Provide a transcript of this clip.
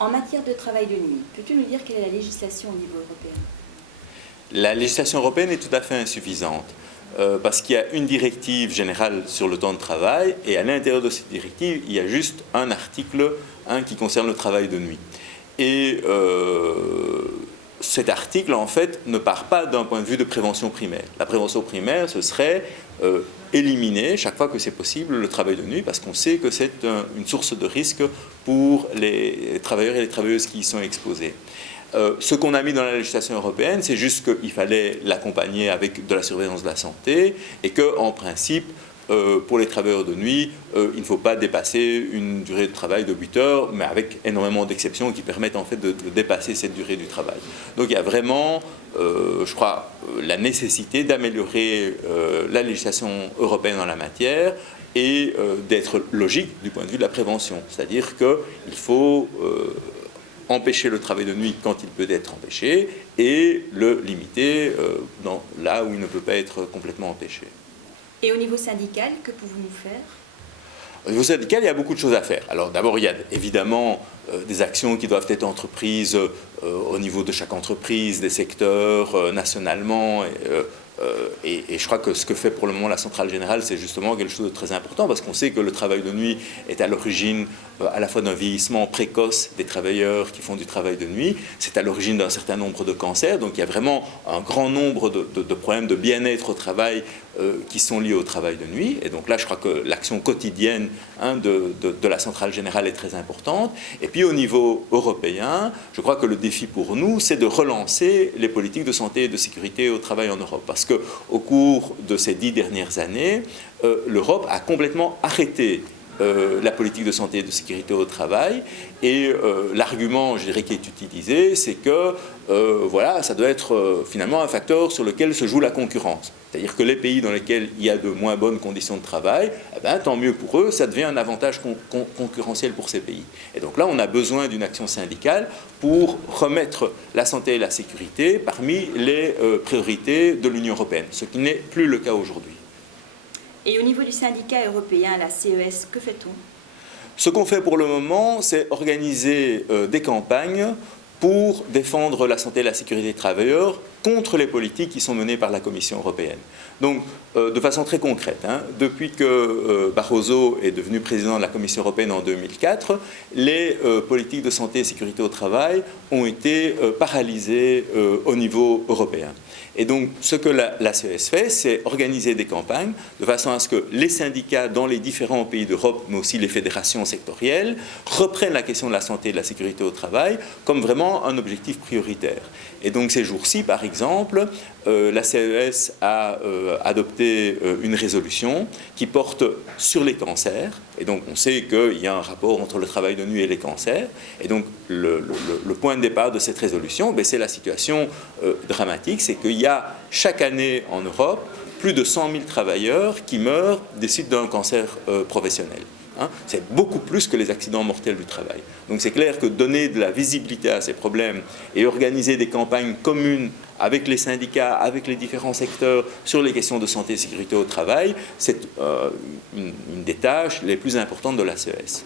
En matière de travail de nuit, peux-tu nous dire quelle est la législation au niveau européen? La législation européenne est tout à fait insuffisante parce qu'il y a une directive générale sur le temps de travail et à l'intérieur de cette directive, il y a juste un article qui concerne le travail de nuit. Et cet article, en fait, ne part pas d'un point de vue de prévention primaire. La prévention primaire, ce serait éliminer, chaque fois que c'est possible, le travail de nuit, parce qu'on sait que c'est une source de risque pour les travailleurs et les travailleuses qui y sont exposés. Ce qu'on a mis dans la législation européenne, c'est juste qu'il fallait l'accompagner avec de la surveillance de la santé et qu'en principe, pour les travailleurs de nuit, il ne faut pas dépasser une durée de travail de 8 heures, mais avec énormément d'exceptions qui permettent en fait de dépasser cette durée du travail. Donc il y a vraiment, je crois, la nécessité d'améliorer la législation européenne en la matière et d'être logique du point de vue de la prévention. C'est-à-dire qu'il faut empêcher le travail de nuit quand il peut être empêché et le limiter là où il ne peut pas être complètement empêché. Et au niveau syndical, que pouvons-nous faire? Au niveau syndical, il y a beaucoup de choses à faire. Alors d'abord, il y a évidemment des actions qui doivent être entreprises au niveau de chaque entreprise, des secteurs, nationalement. Et je crois que ce que fait pour le moment la Centrale Générale, c'est justement quelque chose de très important, parce qu'on sait que le travail de nuit est à l'origine à la fois d'un vieillissement précoce des travailleurs qui font du travail de nuit, c'est à l'origine d'un certain nombre de cancers, donc il y a vraiment un grand nombre de problèmes de bien-être au travail qui sont liés au travail de nuit. Et donc là, je crois que l'action quotidienne de la Centrale Générale est très importante. Et puis au niveau européen, je crois que le défi pour nous, c'est de relancer les politiques de santé et de sécurité au travail en Europe. Parce qu'au cours de ces 10 dernières années, l'Europe a complètement arrêté la politique de santé et de sécurité au travail. Et l'argument, je dirais, qui est utilisé, c'est que voilà, ça doit être finalement un facteur sur lequel se joue la concurrence. C'est-à-dire que les pays dans lesquels il y a de moins bonnes conditions de travail, eh bien, tant mieux pour eux, ça devient un avantage concurrentiel pour ces pays. Et donc là, on a besoin d'une action syndicale pour remettre la santé et la sécurité parmi les priorités de l'Union européenne, ce qui n'est plus le cas aujourd'hui. Et au niveau du syndicat européen, la CES, que fait-on? Ce qu'on fait pour le moment, c'est organiser des campagnes pour défendre la santé et la sécurité des travailleurs contre les politiques qui sont menées par la Commission européenne. Donc, de façon très concrète, depuis que Barroso est devenu président de la Commission européenne en 2004, les politiques de santé et sécurité au travail ont été paralysées au niveau européen. Et donc, ce que la CES fait, c'est organiser des campagnes de façon à ce que les syndicats dans les différents pays d'Europe, mais aussi les fédérations sectorielles, reprennent la question de la santé et de la sécurité au travail comme vraiment un objectif prioritaire. Et donc, ces jours-ci, par exemple, la CES a adopté une résolution qui porte sur les cancers. Et donc, on sait qu'il y a un rapport entre le travail de nuit et les cancers. Et donc, le point de départ de cette résolution, c'est la situation dramatique, c'est qu'il y a chaque année en Europe plus de 100 000 travailleurs qui meurent des suites d'un cancer professionnel. C'est beaucoup plus que les accidents mortels du travail. Donc c'est clair que donner de la visibilité à ces problèmes et organiser des campagnes communes avec les syndicats, avec les différents secteurs sur les questions de santé et sécurité au travail, c'est une des tâches les plus importantes de la CES.